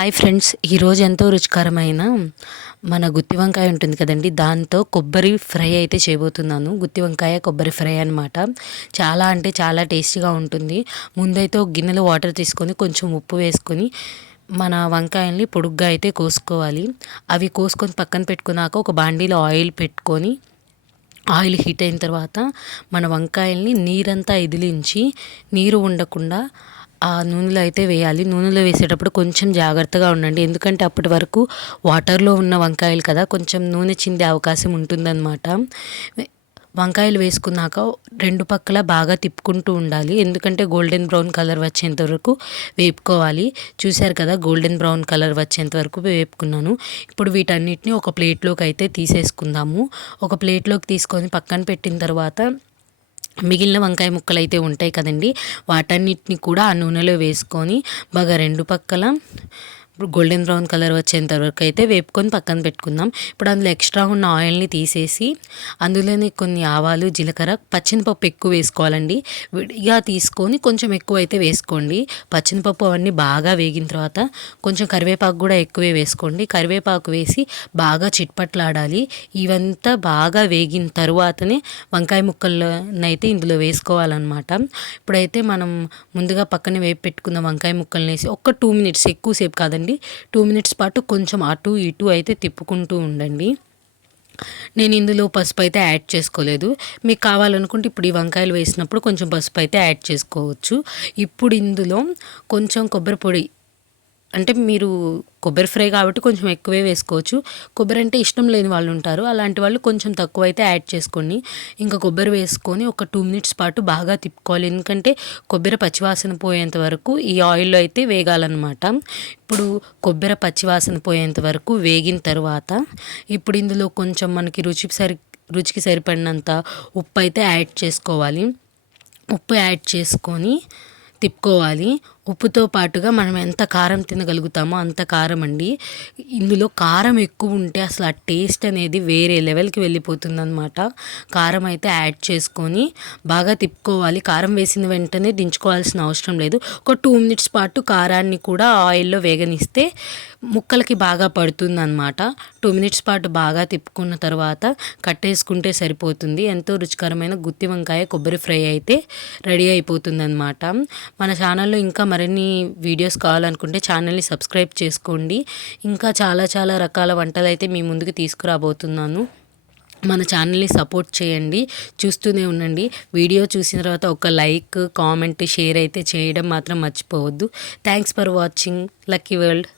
Hi friends ఈరోజు ఎంతో రుచికరమైన మన గుత్తి వంకాయ ఉంటుంది కదండి. దాంతో కొబ్బరి ఫ్రై అయితే చేయబోతున్నాను. గుత్తి వంకాయ కొబ్బరి ఫ్రై అనమాట చాలా అంటే చాలా టేస్టీగా ఉంటుంది. ముందైతే ఒక గిన్నెలో వాటర్ తీసుకొని కొంచెం ఉప్పు వేసుకొని మన వంకాయల్ని పొడుగ్గా అయితే కోసుకోవాలి. అవి కోసుకొని పక్కన పెట్టుకున్నాక ఒక బాండీలో ఆయిల్ పెట్టుకొని ఆయిల్ హీట్ అయిన తర్వాత మన వంకాయల్ని నీరంతా ఇదిలించి నీరు ఉండకుండా ఆ నూనెలో అయితే వేయాలి. నూనెలో వేసేటప్పుడు కొంచెం జాగ్రత్తగా ఉండండి. ఎందుకంటే అప్పటి వరకు వాటర్లో ఉన్న వంకాయలు కదా కొంచెం నూనె చిందే అవకాశం ఉంటుందన్నమాట. వంకాయలు వేసుకున్నాక రెండు పక్కల బాగా తిప్పుకుంటూ ఉండాలి. ఎందుకంటే గోల్డెన్ బ్రౌన్ కలర్ వచ్చేంత వరకు వేపుకోవాలి. చూశారు కదా గోల్డెన్ బ్రౌన్ కలర్ వచ్చేంత వరకు వేపుకున్నాను. ఇప్పుడు వీటన్నిటిని ఒక ప్లేట్లోకి అయితే తీసేసుకుందాము. ఒక ప్లేట్లోకి తీసుకొని పక్కన పెట్టిన తర్వాత మిగిలిన వంకాయ ముక్కలు అయితే ఉంటాయి కదండి. వాటన్నిటిని కూడా ఆ నూనెలో వేసుకొని బాగా రెండు పక్కల గోల్డెన్ బ్రౌన్ కలర్ వచ్చేంత వరకు అయితే వేపుకొని పక్కన పెట్టుకుందాం. ఇప్పుడు అందులో ఎక్స్ట్రా ఉన్న ఆయిల్ని తీసేసి అందులోనే కొన్ని ఆవాలు జీలకర్ర పచ్చినపప్పు ఎక్కువ వేసుకోవాలండి. విడిగా తీసుకొని కొంచెం ఎక్కువ అయితే వేసుకోండి. పచ్చినపప్పు అవన్నీ బాగా వేగిన తర్వాత కొంచెం కరివేపాకు కూడా ఎక్కువే వేసుకోండి. కరివేపాకు వేసి బాగా చిట్పట్లాడాలి. ఇవంతా బాగా వేగిన తరువాతనే వంకాయ ముక్కలనైతే ఇందులో వేసుకోవాలన్నమాట. ఇప్పుడైతే మనం ముందుగా పక్కన వేపు పెట్టుకున్న వంకాయ ముక్కల్ని వేసి ఒక టూ మినిట్స్ ఎక్కువసేపు కాదండి ఉండండి. టూ మినిట్స్ పాటు కొంచెం అటు ఇటు అయితే తిప్పుకుంటూ ఉండండి. నేను ఇందులో పసుపు అయితే యాడ్ చేసుకోలేదు. మీకు కావాలనుకుంటే ఇప్పుడు ఈ వంకాయలు వేసినప్పుడు కొంచెం పసుపు అయితే యాడ్ చేసుకోవచ్చు. ఇప్పుడు ఇందులో కొంచెం కొబ్బరి పొడి అంటే మీరు కొబ్బరి ఫ్రై కాబట్టి కొంచెం ఎక్కువే వేసుకోవచ్చు. కొబ్బరి అంటే ఇష్టం లేని వాళ్ళు ఉంటారు. అలాంటి వాళ్ళు కొంచెం తక్కువ అయితే యాడ్ చేసుకొని ఇంకా కొబ్బరి వేసుకొని ఒక టూ మినిట్స్ పాటు బాగా తిప్పుకోవాలి. ఎందుకంటే కొబ్బరి పచ్చివాసన పోయేంత వరకు ఈ ఆయిల్లో అయితే వేగాలన్నమాట. ఇప్పుడు కొబ్బరి పచ్చివాసన పోయేంత వరకు వేగిన తర్వాత ఇప్పుడు ఇందులో కొంచెం మనకి రుచి సరి రుచికి సరిపడినంత ఉప్పు అయితే యాడ్ చేసుకోవాలి. ఉప్పు యాడ్ చేసుకొని తిప్పుకోవాలి. ఉప్పుతో పాటుగా మనం ఎంత కారం తినగలుగుతామో అంత కారం అండి. ఇందులో కారం ఎక్కువ ఉంటే అసలు ఆ టేస్ట్ అనేది వేరే లెవెల్కి వెళ్ళిపోతుంది అనమాట కారం అయితే యాడ్ చేసుకొని బాగా తిప్పుకోవాలి. కారం వేసిన వెంటనే దించుకోవాల్సిన అవసరం లేదు. ఒక టూ మినిట్స్ పాటు కారాన్ని కూడా ఆయిల్లో వేగనిస్తే ముక్కలకి బాగా పడుతుంది అనమాట టూ మినిట్స్ పాటు బాగా తిప్పుకున్న తర్వాత కట్టేసుకుంటే సరిపోతుంది. ఎంతో రుచికరమైన గుత్తి వంకాయ కొబ్బరి ఫ్రై అయితే రెడీ అయిపోతుంది అనమాట మన ఛానల్లో ఇంకా మరిన్ని వీడియోస్ కావాలనుకుంటే ఛానల్ని సబ్స్క్రైబ్ చేసుకోండి. ఇంకా చాలా చాలా రకాల వంటలు అయితే మీ ముందుకు తీసుకురాబోతున్నాను. మన ఛానల్ని సపోర్ట్ చేయండి. చూస్తూనే ఉండండి. వీడియో చూసిన తర్వాత ఒక లైక్ కామెంట్ షేర్ అయితే చేయడం మాత్రం మర్చిపోవద్దు. Thanks for watching lucky world